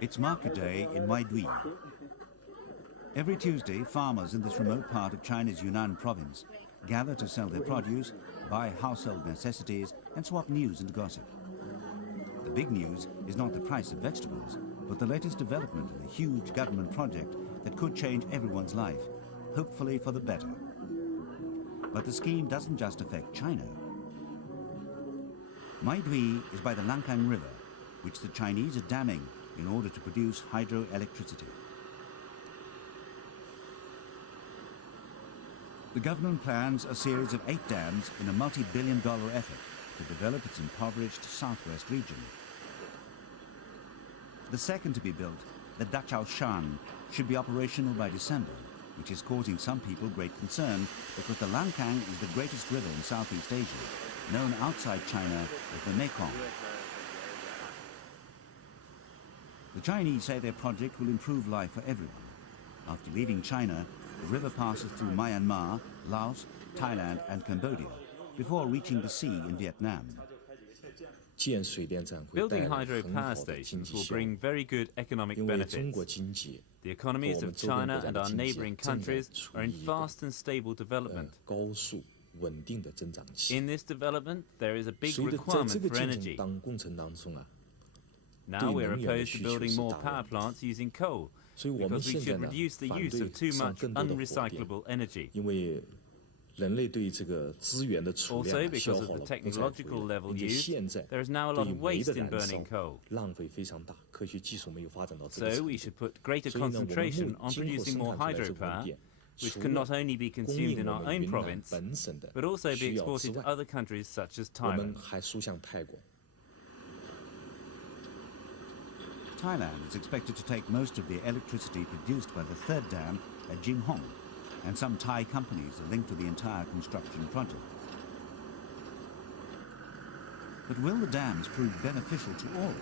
It's market day in Witoon. Every Tuesday, farmers in this remote part of China's Yunnan province gather to sell their produce, buy household necessities, and swap news and gossip. The big news is not the price of vegetables, but the latest development in a huge government project that could change everyone's life, hopefully for the better. But the scheme doesn't just affect China. Witoon is by the Langkang River, which the Chinese are damming in order to produce hydroelectricity. The government plans a series of 8 dams in a multi-billion-dollar effort to develop its impoverished southwest region. The second to be built, the Dachau Shan, should be operational by December, which is causing some people great concern because the Langkang is the greatest river in Southeast Asia, known outside China as the Mekong. The Chinese say their project will improve life for everyone. After leaving China, the river passes through Myanmar, Laos, Thailand and Cambodia before reaching the sea in Vietnam. Building hydropower stations will bring very good economic benefits. The economies of China and our neighbouring countries are in fast and stable development. In this development, there is a big requirement for energy. Now we are opposed to building more power plants using coal, because we should reduce the use of too much unrecyclable energy. Also, because of the technological level used, there is now a lot of waste in burning coal. So we should put greater concentration on producing more hydropower, which can not only be consumed in our own province, but also be exported to other countries such as Thailand. Thailand is expected to take most of the electricity produced by the third dam at Jinghong, and some Thai companies are linked to the entire construction project. But will the dams prove beneficial to all?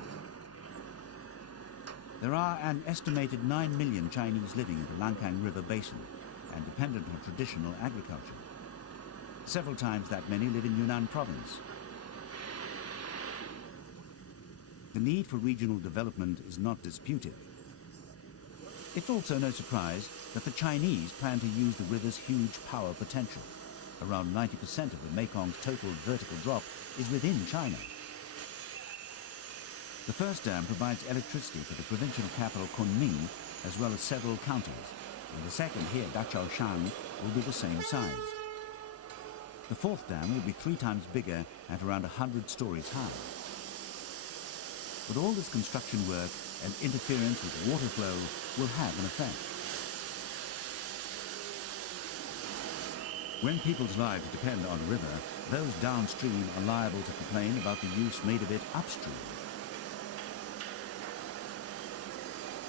There are an estimated 9 million Chinese living in the Langkang River basin and dependent on traditional agriculture. Several times that many live in Yunnan province. The need for regional development is not disputed. It's also no surprise that the Chinese plan to use the river's huge power potential. Around 90% of the Mekong's total vertical drop is within China. The first dam provides electricity for the provincial capital Kunming, as well as several counties, and the second here, Dachau Shan, will be the same size. The fourth dam will be 3 times bigger at around 100 stories high. But all this construction work and interference with the water flow will have an effect. When people's lives depend on a river, those downstream are liable to complain about the use made of it upstream.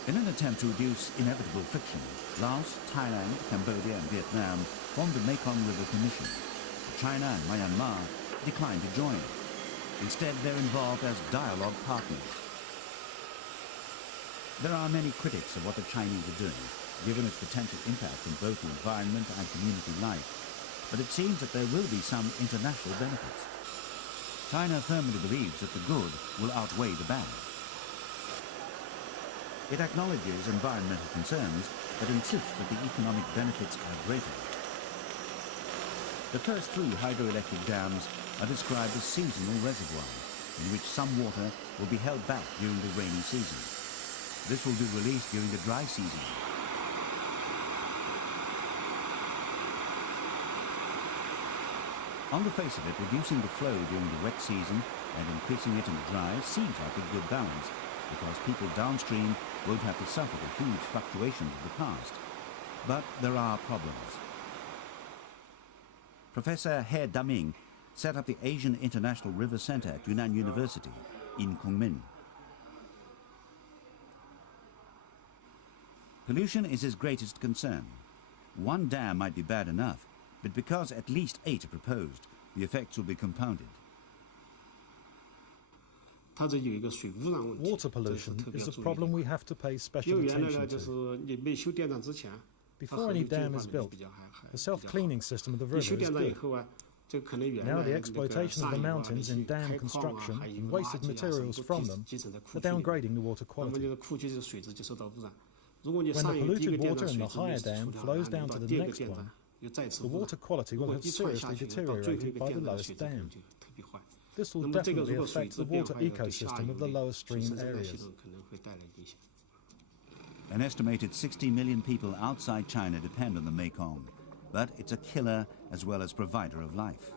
In an attempt to reduce inevitable friction, Laos, Thailand, Cambodia and Vietnam formed the Mekong River Commission. China and Myanmar declined to join. Instead, they're involved as dialogue partners. There are many critics of what the Chinese are doing, given its potential impact on both the environment and community life. But it seems that there will be some international benefits. China firmly believes that the good will outweigh the bad. It acknowledges environmental concerns, but insists that the economic benefits are greater. The first 3 hydroelectric dams are described as seasonal reservoirs, in which some water will be held back during the rainy season. This will be released during the dry season. On the face of it, reducing the flow during the wet season and increasing it in the dry seems like a good balance, because people downstream won't have to suffer the huge fluctuations of the past. But there are problems. Professor He Daming set up the Asian International River Center at Yunnan University in Kunming. Pollution is his greatest concern. 1 dam might be bad enough, but because at least 8 are proposed, the effects will be compounded. Water pollution is a problem we have to pay special attention to. Before any dam is built, the self-cleaning system of the river is good. Now the exploitation of the mountains in dam construction and wasted materials from them are downgrading the water quality. When the polluted water in the higher dam flows down to the next one, the water quality will have seriously deteriorated by the lowest dam. This will definitely affect the water ecosystem of the lower stream areas. An estimated 60 million people outside China depend on the Mekong, but it's a killer as well as provider of life.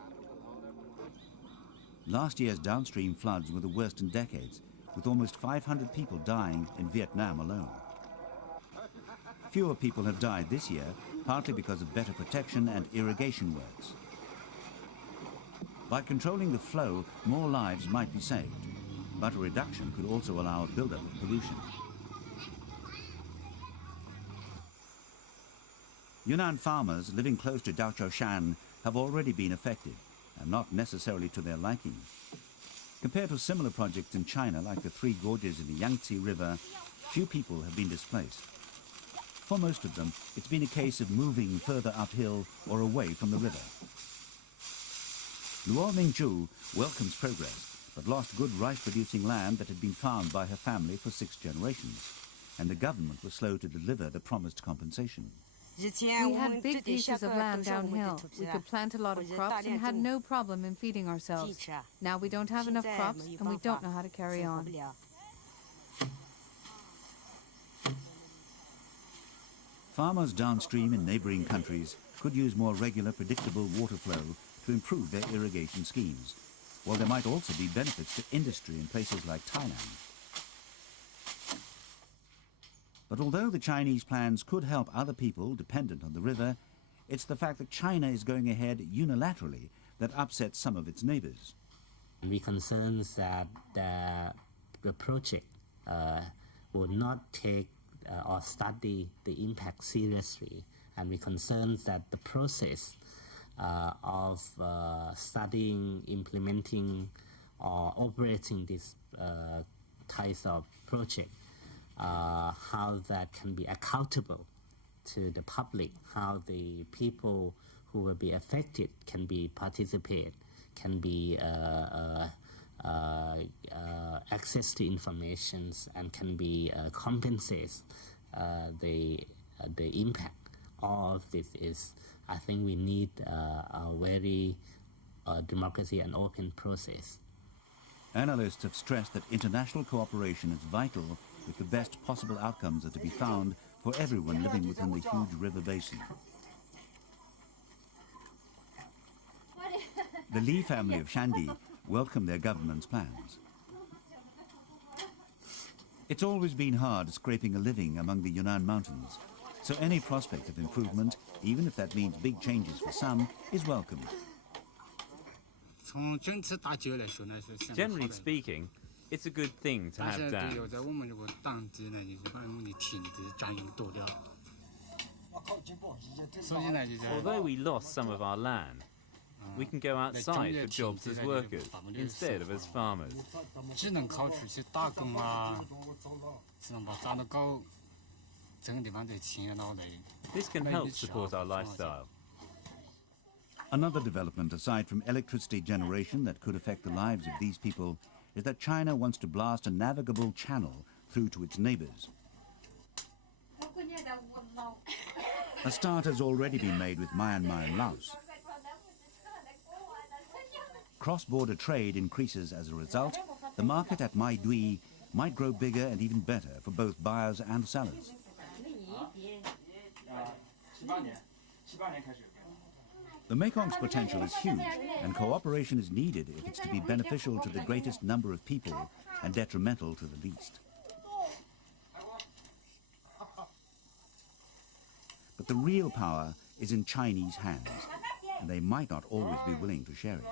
Last year's downstream floods were the worst in decades, with almost 500 people dying in Vietnam alone. Fewer people have died this year, partly because of better protection and irrigation works. By controlling the flow, more lives might be saved, but a reduction could also allow a build-up of pollution. Yunnan farmers living close to Daochaoshan have already been affected, and not necessarily to their liking. Compared to similar projects in China, like the Three Gorges in the Yangtze River, few people have been displaced. For most of them, it's been a case of moving further uphill or away from the river. Luo Mingzhu welcomes progress, but lost good rice-producing land that had been farmed by her family for 6 generations, and the government was slow to deliver the promised compensation. We had big pieces of land downhill. We could plant a lot of crops and had no problem in feeding ourselves. Now we don't have enough crops and we don't know how to carry on. Farmers downstream in neighbouring countries could use more regular, predictable water flow to improve their irrigation schemes, while there might also be benefits to industry in places like Thailand. But although the Chinese plans could help other people dependent on the river, it's the fact that China is going ahead unilaterally that upsets some of its neighbours. We're concerned that the project will not take or study the impact seriously, and we're concerned that the process of studying, implementing, or operating this type of project, how that can be accountable to the public, how the people who will be affected can be participate, can be access to information, and can be compensate the impact. All of this is, I think we need a very democracy and open process. Analysts have stressed that international cooperation is vital if the best possible outcomes are to be found for everyone living within the huge river basin. The Li family of Shandy welcome their government's plans. It's always been hard scraping a living among the Yunnan mountains, so any prospect of improvement, even if that means big changes for some, is welcomed. Generally speaking, it's a good thing to have dams. Although we lost some of our land, we can go outside for jobs as workers instead of as farmers. This can help support our lifestyle. Another development, aside from electricity generation that could affect the lives of these people, is that China wants to blast a navigable channel through to its neighbours. A start has already been made with Myanmar and Laos. Cross-border trade increases as a result. The market at Mai Dui might grow bigger and even better for both buyers and sellers. The Mekong's potential is huge, and cooperation is needed if it's to be beneficial to the greatest number of people and detrimental to the least. But the real power is in Chinese hands, and they might not always be willing to share it.